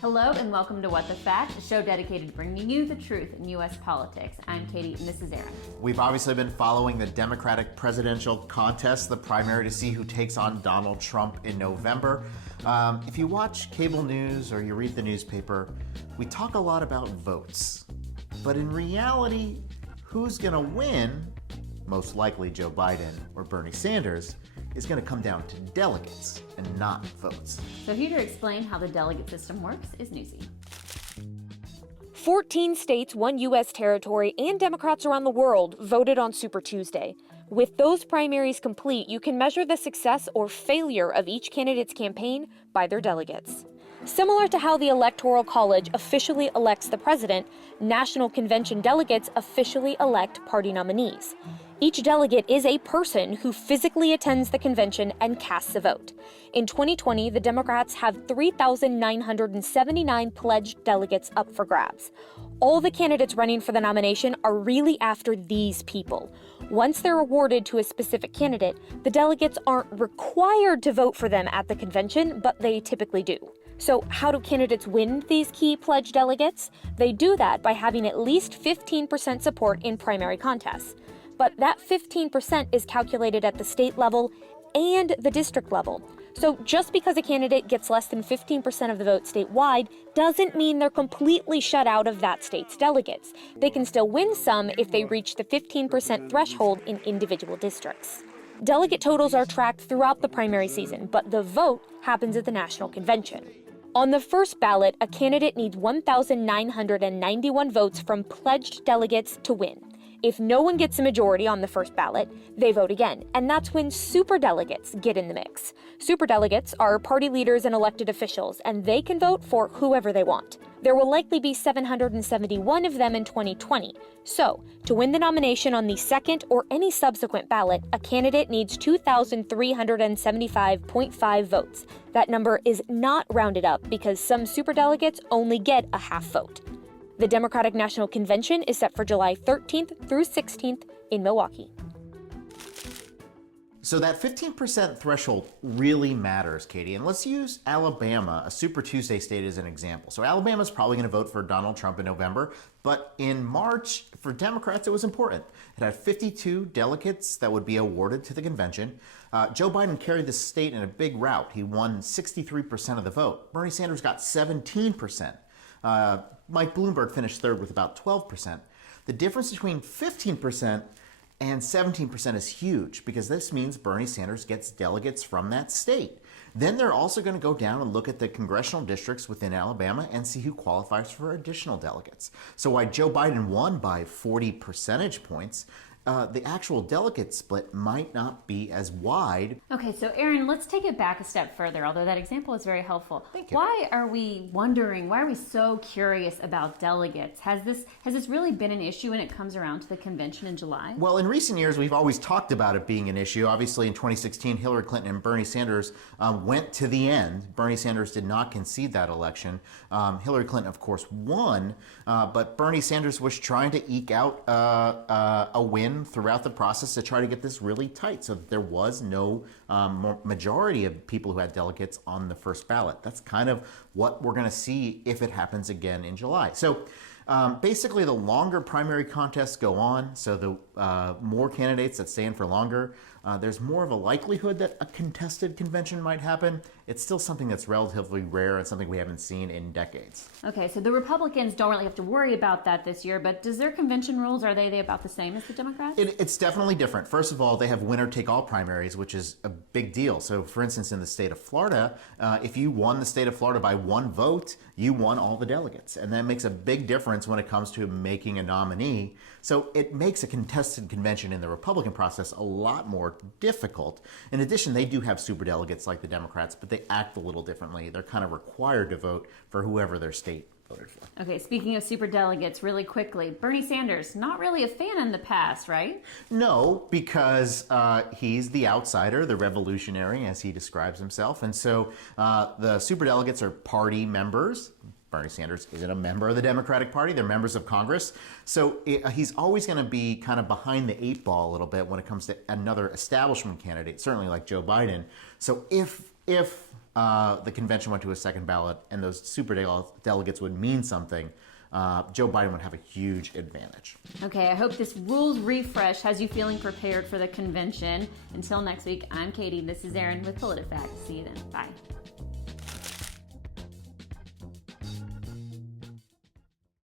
Hello and welcome to What the Fact, a show dedicated to bringing you the truth in U.S. politics. I'm Katie and this is Aaron. We've obviously been following the Democratic presidential contest, the primary, to see who takes on Donald Trump in November. If you watch cable news or you read the newspaper, we talk a lot about votes. But in reality, who's going to win, most likely Joe Biden or Bernie Sanders, is going to come down to delegates and not votes. So here to explain how the delegate system works is Newsy. 14 states, 1 U.S. territory, and Democrats around the world voted on Super Tuesday. With those primaries complete, you can measure the success or failure of each candidate's campaign by their delegates. Similar to how the Electoral College officially elects the president, National Convention delegates officially elect party nominees. Each delegate is a person who physically attends the convention and casts a vote. In 2020, the Democrats have 3,979 pledged delegates up for grabs. All the candidates running for the nomination are really after these people. Once they're awarded to a specific candidate, the delegates aren't required to vote for them at the convention, but they typically do. So how do candidates win these key pledged delegates? They do that by having at least 15% support in primary contests. But that 15% is calculated at the state level and the district level. So just because a candidate gets less than 15% of the vote statewide doesn't mean they're completely shut out of that state's delegates. They can still win some if they reach the 15% threshold in individual districts. Delegate totals are tracked throughout the primary season, but the vote happens at the national convention. On the first ballot, a candidate needs 1,991 votes from pledged delegates to win. If no one gets a majority on the first ballot, they vote again, and that's when super-delegates get in the mix. Super-delegates are party leaders and elected officials, and they can vote for whoever they want. There will likely be 771 of them in 2020. So, to win the nomination on the second or any subsequent ballot, a candidate needs 2,375.5 votes. That number is not rounded up because some super-delegates only get a half vote. The Democratic National Convention is set for July 13th through 16th in Milwaukee. So that 15% threshold really matters, Katie. And let's use Alabama, a Super Tuesday state, as an example. So Alabama's probably going to vote for Donald Trump in November. But in March, for Democrats, it was important. It had 52 delegates that would be awarded to the convention. Joe Biden carried the state in a big rout. He won 63% of the vote. Bernie Sanders got 17%. Mike Bloomberg finished third with about 12%. The difference between 15% and 17% is huge because this means Bernie Sanders gets delegates from that state. Then they're also going to go down and look at the congressional districts within Alabama and see who qualifies for additional delegates. So while Joe Biden won by 40 percentage points, the actual delegate split might not be as wide. Okay, so Aaron, let's take it back a step further, although that example is very helpful. Thank you. Why are we so curious about delegates? Has this really been an issue when it comes around to the convention in July? Well, in recent years, we've always talked about it being an issue. Obviously, in 2016, Hillary Clinton and Bernie Sanders went to the end. Bernie Sanders did not concede that election. Hillary Clinton, of course, won, but Bernie Sanders was trying to eke out a win throughout the process to try to get this really tight so that there was no majority of people who had delegates on the first ballot. That's kind of what we're going to see if it happens again in July. So basically, the longer primary contests go on, so the more candidates that stand for longer, there's more of a likelihood that a contested convention might happen. It's still something that's relatively rare and something we haven't seen in decades. Okay, so the Republicans don't really have to worry about that this year, but does their convention rules, are they about the same as the Democrats? It's definitely different. First of all, they have winner-take-all primaries, which is a big deal. So, for instance, in the state of Florida, if you won the state of Florida by one vote, you won all the delegates. And that makes a big difference when it comes to making a nominee. So it makes a contested convention in the Republican process a lot more difficult. In addition, they do have superdelegates like the Democrats, but they act a little differently. They're kind of required to vote for whoever their state voted for. Okay, speaking of superdelegates, really quickly, Bernie Sanders, not really a fan in the past, right? No, because he's the outsider, the revolutionary, as he describes himself. And so the superdelegates are party members. Bernie Sanders isn't a member of the Democratic Party. They're members of Congress. So he's always going to be kind of behind the eight ball a little bit when it comes to another establishment candidate, certainly like Joe Biden. So if if the convention went to a second ballot and those super delegates would mean something, Joe Biden would have a huge advantage. Okay, I hope this rules refresh has you feeling prepared for the convention. Until next week, I'm Katie. This is Erin with PolitiFact. See you then. Bye.